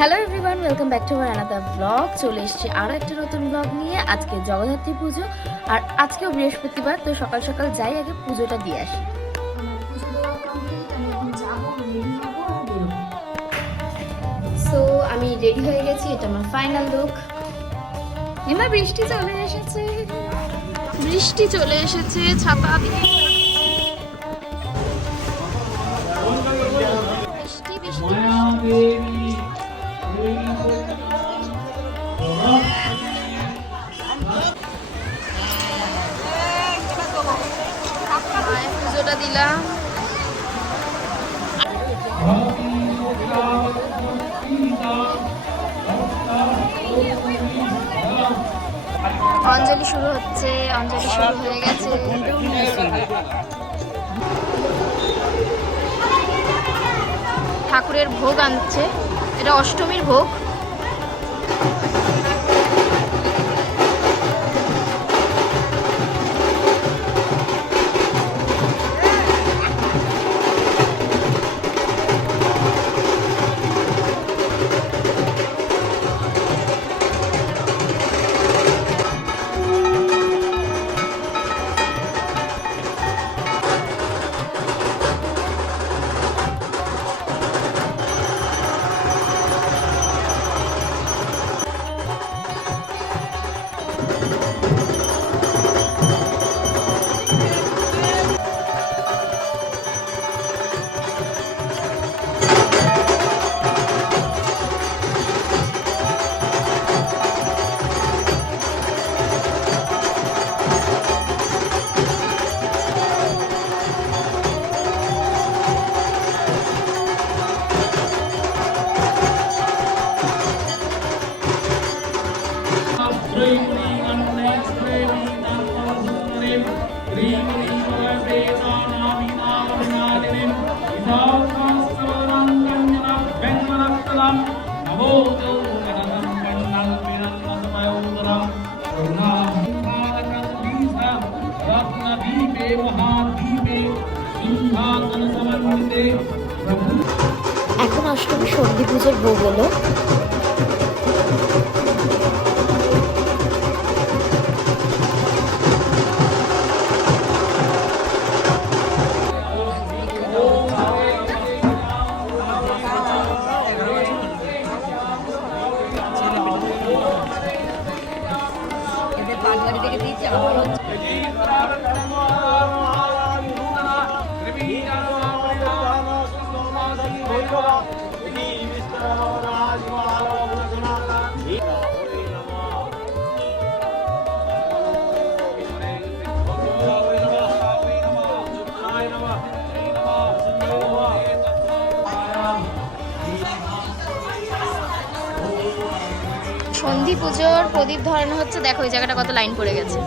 Hello everyone welcome back to my another blog চলে এসেছি আরও একটা নতুন ব্লগ নিয়ে। আজকে জগদ্ধাত্রী পুজো আর আজকেও বৃহস্পতিবার, তো সকাল সকাল যাই আগে পুজোটা দিয়ে আসি। সো আমি রেডি হয়ে গেছি, এটা আমার ফাইনাল লুক এবার বৃষ্টি চলে এসেছে। বৃষ্টি চলে এসেছে, ছাতা দিয়ে। বৃষ্টি বৃষ্টি। অঞ্জলি শুরু হচ্ছে অঞ্জলি শুরু হয়ে গেছে। ঠাকুরের ভোগ আনছে। এটা অষ্টমীর ভোগ। এখন অষ্টমী সন্ধি পুজোর ভোগ হলো পুজোর প্রদীপ ধরানো হচ্ছে দেখো ওই জায়গাটা কত লাইন পড়ে গেছে।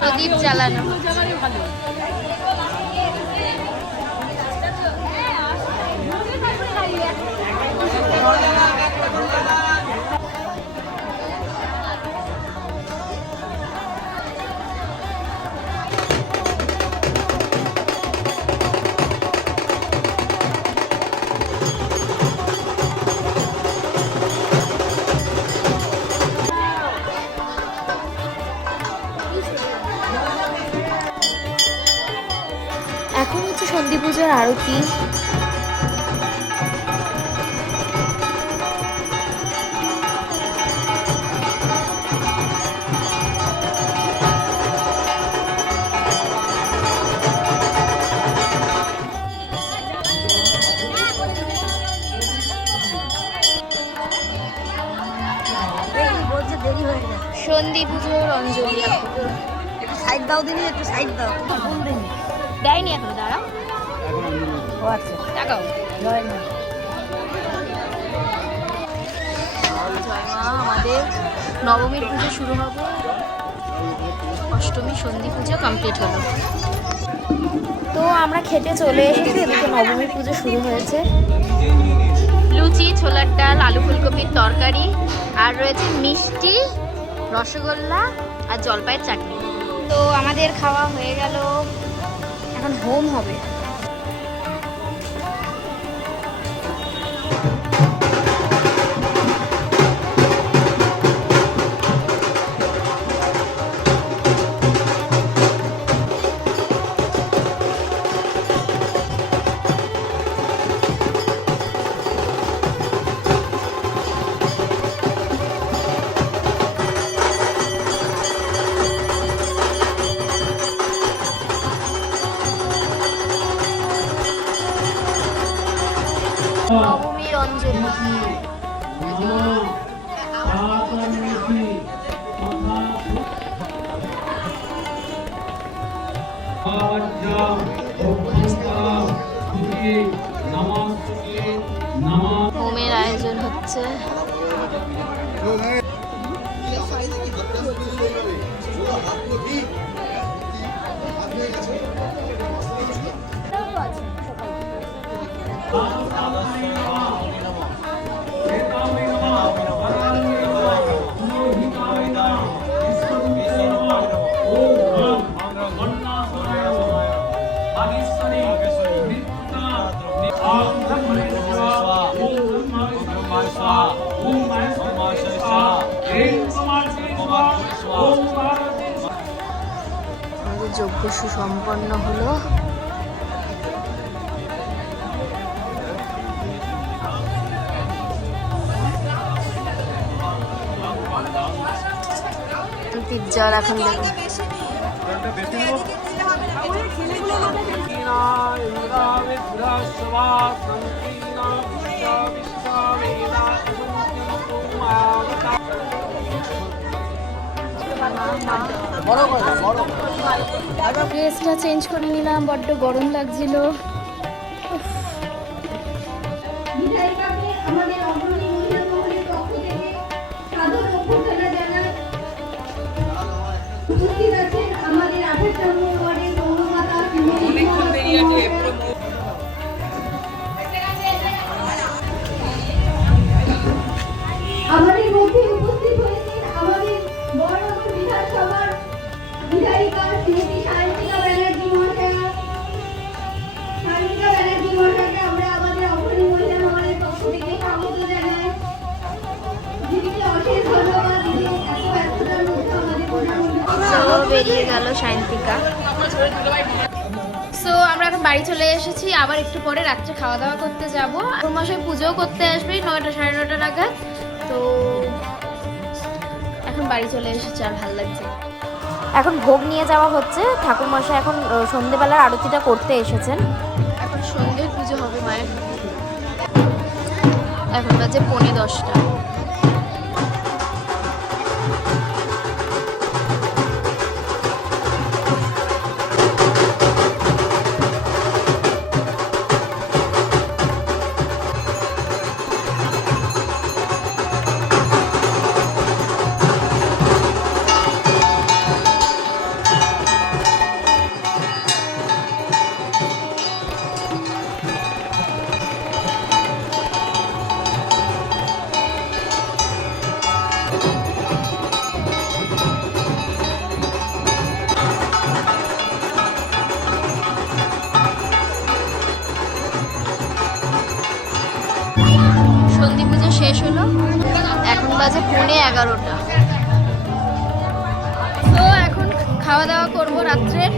প্রদীপ জ্বালানো। এখন হচ্ছে সন্ধি পুজোর আরতি। বলছে দেরি হয়ে সন্ধি পুজোর অঞ্জলি। একটু সাইড দাও দিনি একটু সাইড দাও। ফুল দিনি দেয়নি এখন দাঁড়াও আচ্ছা। টাকাও মা। আমাদের নবমীর পুজো শুরু হবে। অষ্টমী সন্ধি পুজো কমপ্লিট হলো। তো আমরা খেতে চলে এসেছি এদিকে নবমীর পুজো শুরু হয়েছে। লুচি ছোলার ডাল আলু ফুলকপির তরকারি আর রয়েছে মিষ্টি রসগোল্লা আর জলপাইয়ের চাটনি। তো আমাদের খাওয়া হয়ে গেল। এখন হোম হবে। নমস্তুতে নমঃ হোমের আয়োজন হচ্ছে। আমাদের যজ্ঞ সুসম্পন্ন হলো। পিজ্জা এখন দেখো। ড্রেসটা চেঞ্জ করে নিলাম বড্ড গরম লাগছিল। বেরিয়ে গেল সায়ন্তিকা। সো আমরা এখন বাড়ি চলে এসেছি, আবার একটু পরে রাত্রে খাওয়া দাওয়া করতে যাব। ঠাকুর মশাই পুজোও করতে আসবে, নয়টা সাড়ে নটা নাগাদ। তো, এখন বাড়ি চলে এসেছি আর ভালো লাগছে এখন ভোগ নিয়ে যাওয়া হচ্ছে। ঠাকুর মশাই এখন সন্ধেবেলার আরতিটা করতে এসেছেন। এখন সন্ধ্যের পুজো হবে মায়ের। এখন বাজে পৌনে দশটা। সন্ধি পুজো শেষ হলো। এখন বাজে পৌনে এগারোটা। তো এখন খাওয়া দাওয়া করব রাত্রের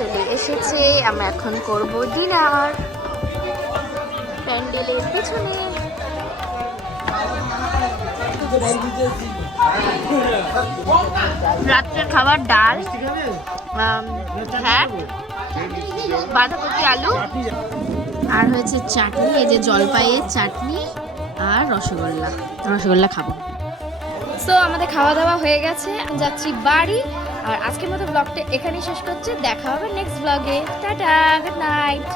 চলে এসেছে, আমরা এখন করব ডিনার প্যান্ডেলের পিছনে। রাত্রের খাবার ডাল হ্যাঁ বাঁধাকপি, আলু, আর হয়েছে চাটনি, এই যে জলপাইয়ের চাটনি আর রসগোল্লা। রসগোল্লা খাব। সো আমাদের খাওয়া দাওয়া হয়ে গেছে, যাচ্ছি বাড়ি। আর আজকের মতো ব্লগটা এখানেই শেষ করছে। দেখা হবে নেক্সট ব্লগে টাটা গুড নাইট